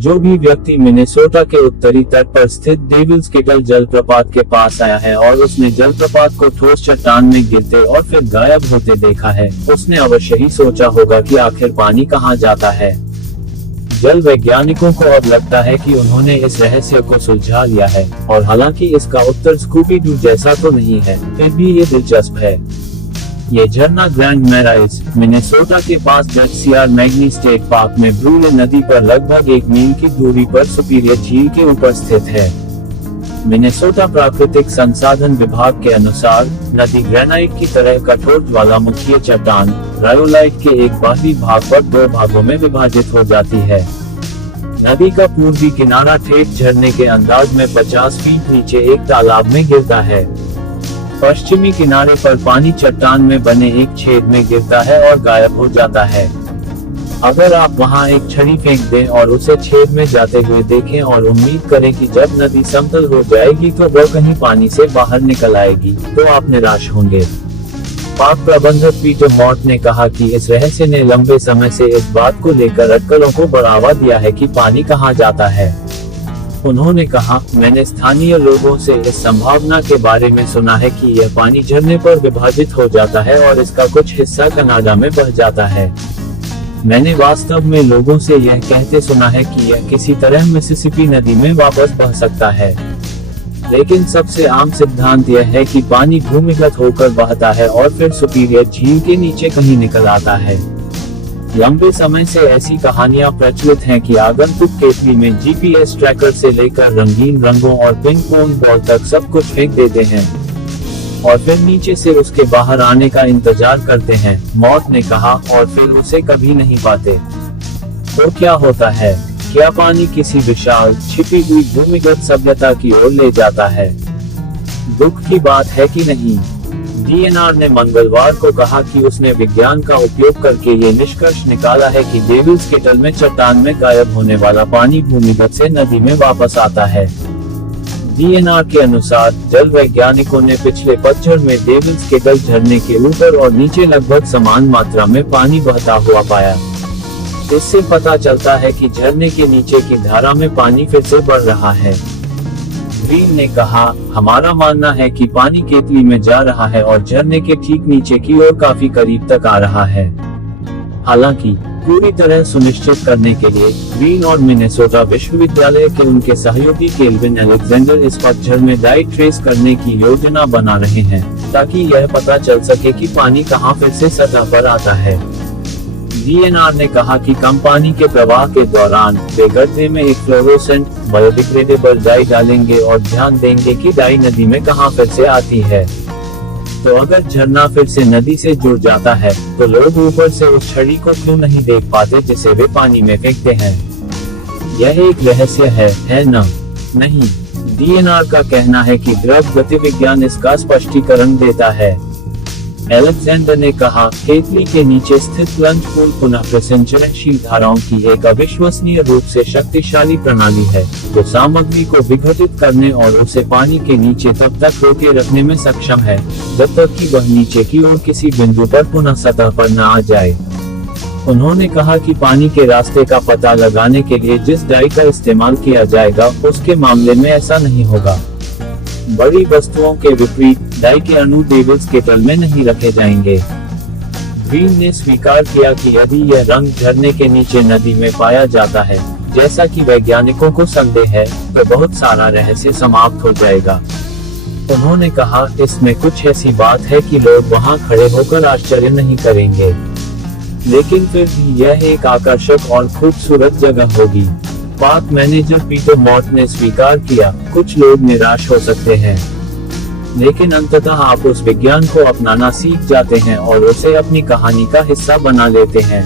जो भी व्यक्ति मिनेसोटा के उत्तरी तट पर स्थित डेविल्स किटल जलप्रपात के पास आया है और उसने जलप्रपात को ठोस चट्टान में गिरते और फिर गायब होते देखा है, उसने अवश्य ही सोचा होगा कि आखिर पानी कहाँ जाता है। जल वैज्ञानिकों को अब लगता है कि उन्होंने इस रहस्य को सुलझा लिया है, और हालांकि इसका उत्तर स्कूबी डू जैसा तो नहीं है, फिर भी ये दिलचस्प है। ये झरना ग्रैंड मैराइज, मिनेसोटा के पास डेथ मैग्नी स्टेट पार्क में ब्रूले नदी पर लगभग 1 मील की दूरी पर सुपीरियर झील के ऊपर स्थित है। मिनेसोटा प्राकृतिक संसाधन विभाग के अनुसार नदी ग्रेनाइट की तरह कठोर ज्वालामुखीय चट्टान रायोलाइट के एक बाहरी भाग पर 2 भागों में विभाजित हो जाती है। नदी का पूर्वी किनारा ठेठ झरने के अंदाज में 50 फीट नीचे एक तालाब में गिरता है। पश्चिमी किनारे पर पानी चट्टान में बने एक छेद में गिरता है और गायब हो जाता है। अगर आप वहां एक छड़ी फेंक दें और उसे छेद में जाते हुए देखें और उम्मीद करें कि जब नदी समतल हो जाएगी तो वह कहीं पानी से बाहर निकल आएगी, तो आप निराश होंगे। पार्क प्रबंधक पीटर मॉर्ट ने कहा कि इस रहस्य ने लंबे समय से इस बात को लेकर अटकलों को बढ़ावा दिया है कि पानी कहाँ जाता है। उन्होंने कहा, मैंने स्थानीय लोगों से इस संभावना के बारे में सुना है कि यह पानी झरने पर विभाजित हो जाता है और इसका कुछ हिस्सा कनाडा में बह जाता है। मैंने वास्तव में लोगों से यह कहते सुना है कि यह किसी तरह मिसिसिपी नदी में वापस बह सकता है, लेकिन सबसे आम सिद्धांत यह है कि पानी भूमिगत होकर बहता है और फिर सुपीरियर झील के नीचे कहीं निकल आता है। लंबे समय से ऐसी कहानियां प्रचलित हैं कि आगंतुक केतली में जीपीएस ट्रैकर से लेकर रंगीन रंगों और पिंग पोंग बॉल तक सब कुछ फेंक देते हैं और फिर नीचे से उसके बाहर आने का इंतजार करते हैं, मॉर्ट ने कहा, और फिर उसे कभी नहीं पाते। तो क्या होता है? क्या पानी किसी विशाल छिपी हुई भूमिगत सभ्यता की ओर ले जाता है? दुख की बात है कि नहीं। डीएनआर ने मंगलवार को कहा कि उसने विज्ञान का उपयोग करके ये निष्कर्ष निकाला है कि डेविल्स किटल में चट्टान में गायब होने वाला पानी भूमिगत से नदी में वापस आता है। डीएनआर के अनुसार जल वैज्ञानिकों ने पिछले पतझड़ में डेविल्स किटल झरने के ऊपर और नीचे लगभग समान मात्रा में पानी बहता हुआ पाया। इससे पता चलता है कि झरने के नीचे की धारा में पानी फिर से बढ़ रहा है। ग्रीन ने कहा, हमारा मानना है कि पानी केतली में जा रहा है और झरने के ठीक नीचे की ओर काफी करीब तक आ रहा है। हालांकि पूरी तरह सुनिश्चित करने के लिए ग्रीन और मिनेसोटा विश्वविद्यालय के उनके सहयोगी केल्विन अलेक्जेंडर इस पतझड़ में डाई ट्रेस करने की योजना बना रहे हैं, ताकि यह पता चल सके कि पानी कहां फिर से सतह पर आता है। डीएनआर ने कहा कि कम पानी के प्रवाह के दौरान वे गड्ढे में एक फ्लोरोसेंट बायोडिग्रेडेबल डाई डालेंगे और ध्यान देंगे कि डाई नदी में कहां फिर से आती है। तो अगर झरना फिर से नदी से जुड़ जाता है तो लोग ऊपर से उस छड़ी को क्यों नहीं देख पाते जिसे वे पानी में फेंकते हैं? यह एक रहस्य है न? नहीं। डीएनआर का कहना है कि द्रव गतिविज्ञान इसका स्पष्टीकरण देता है। अलेक्जेंडर ने कहा, केतली के नीचे स्थित प्लंज पूल पुनः प्रसंचरणशील धाराओं की एक अविश्वसनीय रूप से शक्तिशाली प्रणाली है, जो सामग्री को विघटित करने और उसे पानी के नीचे तब तक रोके रखने में सक्षम है जब तक कि वह नीचे की ओर किसी बिंदु पर पुनः सतह पर न आ जाए। उन्होंने कहा कि पानी के रास्ते का पता लगाने के लिए जिस डाई का इस्तेमाल किया जाएगा उसके मामले में ऐसा नहीं होगा। बड़ी वस्तुओं के विपरीत डाई के अणु डेविल्स किटल में नहीं रखे जाएंगे। ग्रीन ने स्वीकार किया कि यदि यह रंग झरने के नीचे नदी में पाया जाता है, जैसा कि वैज्ञानिकों को संदेह है, तो बहुत सारा रहस्य समाप्त हो जाएगा। उन्होंने कहा, इसमें कुछ ऐसी बात है कि लोग वहां खड़े होकर आश्चर्य नहीं करेंगे, लेकिन फिर भी यह एक आकर्षक और खूबसूरत जगह होगी। पार्क मैनेजर पीटर मॉर्ट ने स्वीकार किया, कुछ लोग निराश हो सकते हैं, लेकिन अंततः आप उस विज्ञान को अपनाना सीख जाते हैं और उसे अपनी कहानी का हिस्सा बना लेते हैं।